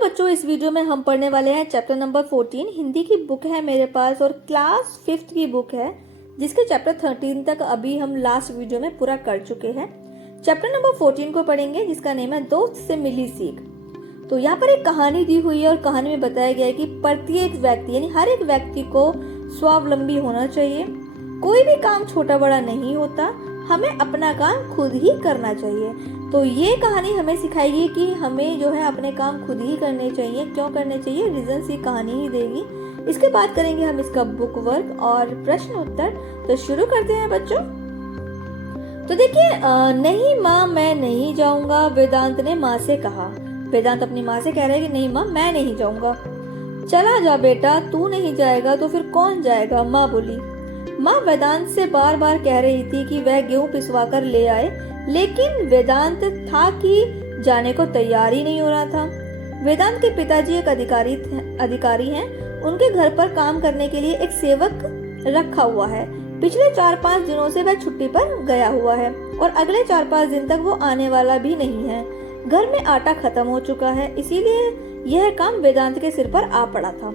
बच्चों, इस वीडियो में हम पढ़ने वाले हैं चैप्टर नंबर 14। हिंदी की बुक है मेरे पास और क्लास 5th की बुक है, जिसके चैप्टर 13 तक अभी हम लास्ट वीडियो में पूरा कर चुके हैं। चैप्टर नंबर 14 को पढ़ेंगे, जिसका नेम है दोस्त से मिली सीख। तो यहाँ पर एक कहानी दी हुई है और कहानी में बताया गया है कि प्रत्येक व्यक्ति यानी हर एक व्यक्ति को स्वावलंबी होना चाहिए। कोई भी काम छोटा बड़ा नहीं होता, हमें अपना काम खुद ही करना चाहिए। तो ये कहानी हमें सिखाएगी कि हमें जो है अपने काम खुद ही करने चाहिए। क्यों करने चाहिए, रीजन सी कहानी ही देगी। इसके बाद करेंगे हम इसका बुक वर्क और प्रश्न उत्तर। तो शुरू करते हैं बच्चों। तो देखिए, नहीं माँ मैं नहीं जाऊंगा, वेदांत ने माँ से कहा। वेदांत अपनी माँ से कह रहा है कि नहीं माँ मैं नहीं जाऊंगा। चला जा बेटा, तू नहीं जाएगा तो फिर कौन जाएगा, माँ बोली। माँ वेदांत से बार बार कह रही थी कि वह गेहूं पिसवा कर ले आए, लेकिन वेदांत था कि जाने को तैयार ही नहीं हो रहा था। वेदांत के पिताजी एक अधिकारी हैं। उनके घर पर काम करने के लिए एक सेवक रखा हुआ है। पिछले 4-5 दिनों से वह छुट्टी पर गया हुआ है और अगले 4-5 दिन तक वो आने वाला भी नहीं है। घर में आटा खत्म हो चुका है, इसीलिए यह काम वेदांत के सिर पर आ पड़ा था।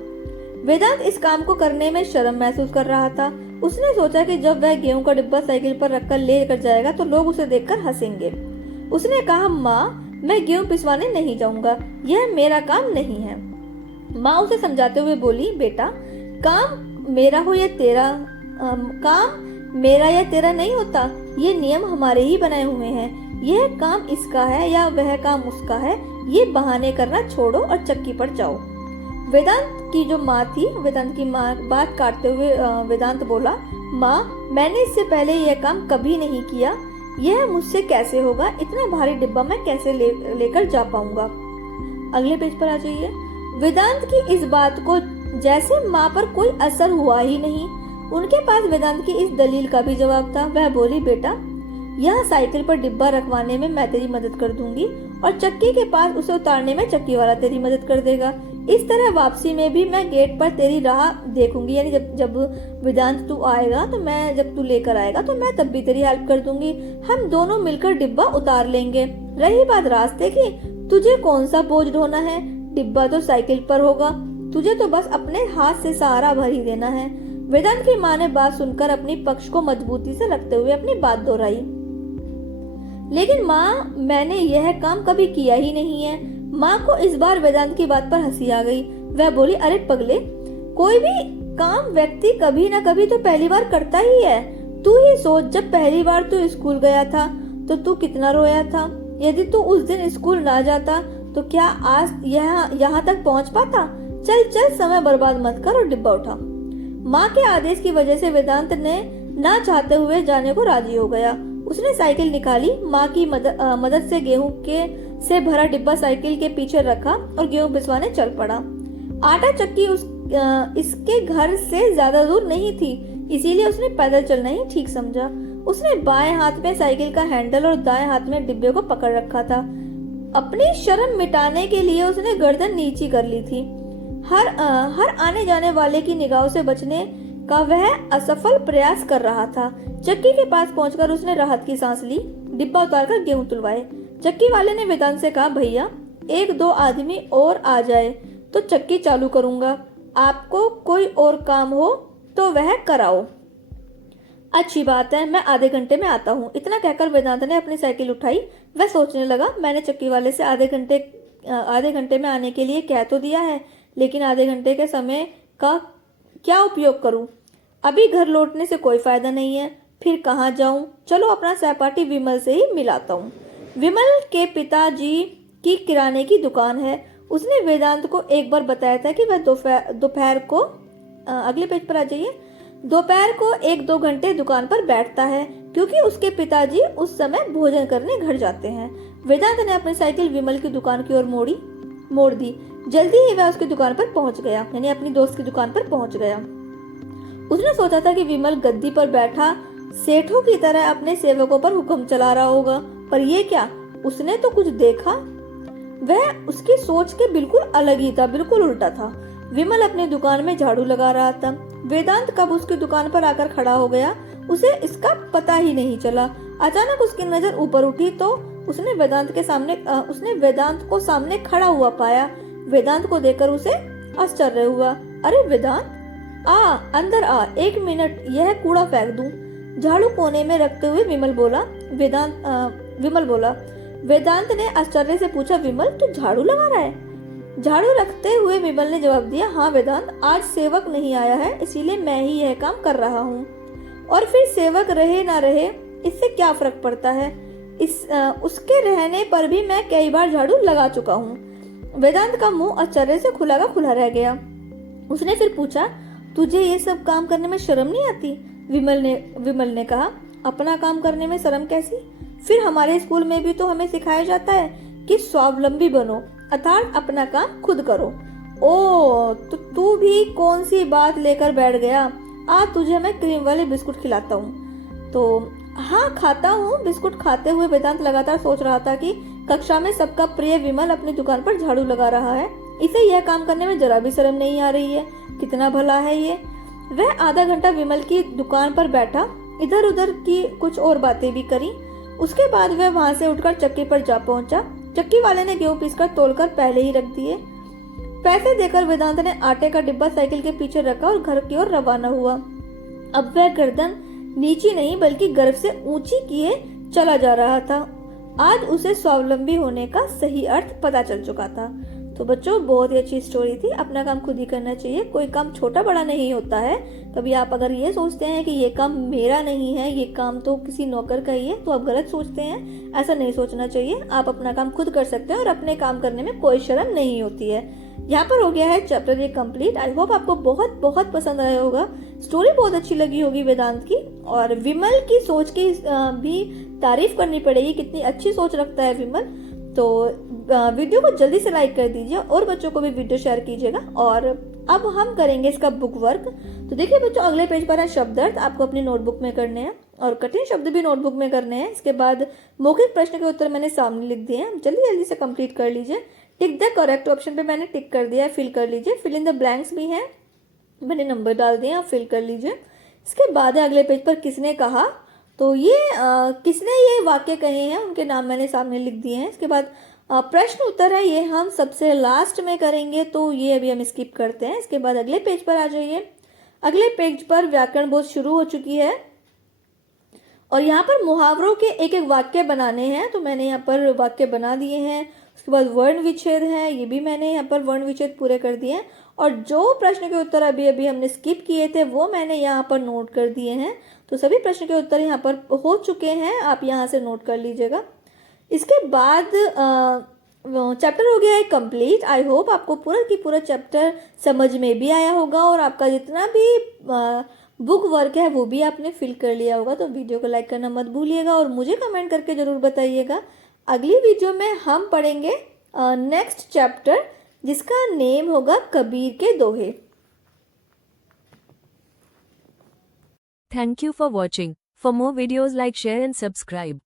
वेदांत इस काम को करने में शर्म महसूस कर रहा था। उसने सोचा कि जब वह गेहूं का डिब्बा साइकिल पर रखकर लेकर जाएगा तो लोग उसे देखकर हंसेंगे। उसने कहा, माँ मैं गेहूं पिसवाने नहीं जाऊंगा, यह मेरा काम नहीं है। माँ उसे समझाते हुए बोली, बेटा काम मेरा हो या तेरा, काम मेरा या तेरा नहीं होता, ये नियम हमारे ही बनाए हुए हैं। यह काम इसका है या वह काम उसका है, ये बहाने करना छोड़ो और चक्की पर जाओ। वेदांत की जो माँ थी, वेदांत की माँ बात काटते हुए वेदांत बोला, माँ मैंने इससे पहले यह काम कभी नहीं किया, यह मुझसे कैसे होगा, इतना भारी डिब्बा मैं कैसे लेकर जा पाऊंगा। अगले पेज पर आ जाइए। वेदांत की इस बात को जैसे माँ पर कोई असर हुआ ही नहीं। उनके पास वेदांत की इस दलील का भी जवाब था। वह बोली, बेटा यह साइकिल पर डिब्बा रखवाने में मैं तेरी मदद कर दूंगी और चक्की के पास उसे उतारने में चक्की वाला तेरी मदद कर देगा। इस तरह वापसी में भी मैं गेट पर तेरी राह देखूंगी, यानी जब वेदांत तू आएगा तो मैं, जब तू लेकर आएगा तो मैं तब भी तेरी हेल्प कर दूंगी। हम दोनों मिलकर डिब्बा उतार लेंगे। रही बात रास्ते की, तुझे कौन सा बोझ ढोना है, डिब्बा तो साइकिल पर होगा, तुझे तो बस अपने हाथ से सहारा भर ही देना है। वेदांत की माँ ने बात सुनकर अपनी पक्ष को मजबूती से रखते हुए अपनी बात दोहराई, लेकिन माँ मैंने यह काम कभी किया ही नहीं है। माँ को इस बार वेदांत की बात पर हंसी आ गई। वह बोली, अरे पगले, कोई भी काम व्यक्ति कभी न कभी तो पहली बार करता ही है। तू ही सोच, जब पहली बार तू स्कूल गया था तो तू कितना रोया था। यदि तू उस दिन स्कूल ना जाता तो क्या आज यहाँ तक पहुँच पाता। चल चल, समय बर्बाद मत कर और डिब्बा उठा। माँ के आदेश की वजह से वेदांत ने ना चाहते हुए जाने को राजी हो गया। उसने साइकिल निकाली, माँ की मदद से गेहूं से भरा डिब्बा साइकिल के पीछे रखा और गेहूं पिसवाने चल पड़ा। आटा चक्की इसके घर से ज्यादा दूर नहीं थी, इसीलिए उसने पैदल चलना ही ठीक समझा। उसने बाएं हाथ में साइकिल का हैंडल और दाएं हाथ में डिब्बे को पकड़ रखा था। अपनी शर्म मिटाने के लिए उसने गर्दन नीची कर ली थी। हर आने जाने वाले की निगाहों से बचने का वह असफल प्रयास कर रहा था। चक्की के पास पहुंचकर उसने राहत की सांस ली। डिब्बा उतारकर गेहूं तुलवाए। चक्की वाले ने वेदांत से कहा, भैया 1-2 आदमी और आ जाए तो चक्की चालू करूंगा, आपको कोई और काम हो तो वह कराओ। अच्छी बात है, मैं आधे घंटे में आता हूँ। इतना कहकर वेदांत ने अपनी साइकिल उठाई। वह सोचने लगा, मैंने चक्की वाले से आधे घंटे में आने के लिए कह तो दिया है, लेकिन आधे घंटे के समय का क्या उपयोग करूं? अभी घर लौटने से कोई फायदा नहीं है, फिर कहाँ जाऊं? चलो अपना सहपाठी विमल से ही मिलाता हूँ। विमल के पिताजी की किराने की दुकान है। उसने वेदांत को एक बार बताया था कि वह दोपहर को, अगले पेज पर आ जाइए, दोपहर को 1-2 घंटे दुकान पर बैठता है, क्योंकि उसके पिताजी उस समय भोजन करने घर जाते हैं। वेदांत ने अपनी साइकिल विमल की दुकान की ओर मोड़ दी। जल्दी ही वह उसकी दुकान पर पहुंच गया, यानी अपनी दोस्त की दुकान पर पहुंच गया। उसने सोचा था कि विमल गद्दी पर बैठा सेठों की तरह अपने सेवकों पर हुक्म चला रहा होगा, पर ये क्या, उसने तो कुछ देखा। वह उसकी सोच के बिल्कुल अलग ही था, बिल्कुल उल्टा था। विमल अपनी दुकान में झाड़ू लगा रहा था। वेदांत कब उसकी दुकान पर आकर खड़ा हो गया, उसे इसका पता ही नहीं चला। अचानक उसकी नजर ऊपर उठी तो उसने वेदांत को सामने खड़ा हुआ पाया। वेदांत को देखकर उसे आश्चर्य हुआ। अरे वेदांत, अंदर आ, 1 मिनट यह कूड़ा फेंक दूं। झाड़ू कोने में रखते हुए विमल बोला। वेदांत ने आश्चर्य से पूछा, विमल तू झाड़ू लगा रहा है? झाड़ू रखते हुए विमल ने जवाब दिया, हाँ वेदांत, आज सेवक नहीं आया है, इसीलिए मैं ही यह काम कर रहा हूँ। और फिर सेवक रहे ना रहे इससे क्या फर्क पड़ता है, उसके रहने पर भी मैं कई बार झाड़ू लगा चुका हूँ। वेदांत का मुंह आश्चर्य से खुला का खुला रह गया। उसने फिर पूछा, तुझे ये सब काम करने में शर्म नहीं आती? विमल ने कहा, अपना काम करने में शर्म कैसी? फिर हमारे स्कूल में भी तो हमें सिखाया जाता है कि स्वावलंबी बनो, अर्थात अपना काम खुद करो। ओ, तो तू भी कौन सी बात लेकर बैठ गया? आज तुझे मैं क्रीम वाले बिस्कुट खिलाता हूँ। तो हाँ, खाता हूँ। बिस्कुट खाते हुए वेदांत लगातार सोच रहा था कि कक्षा में सबका प्रिय विमल अपनी दुकान पर झाड़ू लगा रहा है, इसे यह काम करने में जरा भी शर्म नहीं आ रही है। कितना भला है ये। वह आधा घंटा विमल की दुकान पर बैठा, इधर उधर की कुछ और बातें भी करी। उसके बाद वह वहां से उठकर चक्की पर जा पहुंचा। चक्की वाले ने गेहूं पीसकर तोलकर पहले ही रख दिए। पैसे देकर वेदांत ने आटे का डिब्बा साइकिल के पीछे रखा और घर की ओर रवाना हुआ। अब वह गर्दन नीची नहीं बल्कि गर्व से ऊंची किए चला जा रहा था। आज उसे स्वावलंबी होने का सही अर्थ पता चल चुका था। तो बच्चों, बहुत ही अच्छी स्टोरी थी। अपना काम खुद ही करना चाहिए, कोई काम छोटा बड़ा नहीं होता है। कभी आप अगर ये सोचते हैं कि ये काम मेरा नहीं है, ये काम तो किसी नौकर का ही है, तो आप गलत सोचते हैं। ऐसा नहीं सोचना चाहिए। आप अपना काम खुद कर सकते हैं और अपने काम करने में कोई शर्म नहीं होती है। यहाँ पर हो गया है चैप्टर ये कंप्लीट। आई होप आपको बहुत बहुत पसंद आया होगा। स्टोरी बहुत अच्छी लगी होगी वेदांत की, और विमल की सोच की भी तारीफ करनी पड़ेगी, कितनी अच्छी सोच रखता है विमल। तो वीडियो को जल्दी से लाइक कर दीजिए और बच्चों को भी वीडियो शेयर कीजिएगा। और अब हम करेंगे इसका बुक वर्क। तो देखिए बच्चों, अगले पेज पर है शब्द अर्थ, आपको अपनी नोटबुक में करने हैं और कठिन शब्द भी नोटबुक में करने हैं। इसके बाद मौखिक प्रश्न के उत्तर मैंने सामने लिख दिए हैं, जल्दी जल्दी से कंप्लीट कर लीजिए। टिक द करेक्ट ऑप्शन पे मैंने टिक कर दिया है, फिल कर लीजिए। फिल इन द ब्लैंक्स भी हैं, मैंने नंबर डाल दिए, आप फिल कर लीजिए। इसके बाद है अगले पेज पर किसने कहा। तो ये किसने ये वाक्य कहे हैं उनके नाम मैंने सामने लिख दिए हैं। इसके बाद प्रश्न उत्तर है, ये हम सबसे लास्ट में करेंगे, तो ये अभी हम स्किप करते हैं। इसके बाद अगले पेज पर आ जाइए। अगले पेज पर व्याकरण बोध शुरू हो चुकी है और यहाँ पर मुहावरों के एक एक वाक्य बनाने हैं, तो मैंने यहाँ पर वाक्य बना दिए हैं। उसके बाद वर्ण विच्छेद है, ये भी मैंने यहाँ पर वर्ण विच्छेद पूरे कर दिए हैं। और जो प्रश्न के उत्तर अभी अभी हमने स्किप किए थे वो मैंने यहाँ पर नोट कर दिए हैं। तो सभी प्रश्न के उत्तर यहाँ पर हो चुके हैं, आप यहाँ से नोट कर लीजिएगा। इसके बाद चैप्टर हो गया है कंप्लीट। आई होप आपको पूरा की पूरा चैप्टर समझ में भी आया होगा और आपका जितना भी बुक वर्क है वो भी आपने फिल कर लिया होगा। तो वीडियो को लाइक करना मत भूलिएगा और मुझे कमेंट करके ज़रूर बताइएगा। अगली वीडियो में हम पढ़ेंगे नेक्स्ट चैप्टर, जिसका नेम होगा कबीर के दोहे। Thank you for watching. For more videos, like, share and subscribe.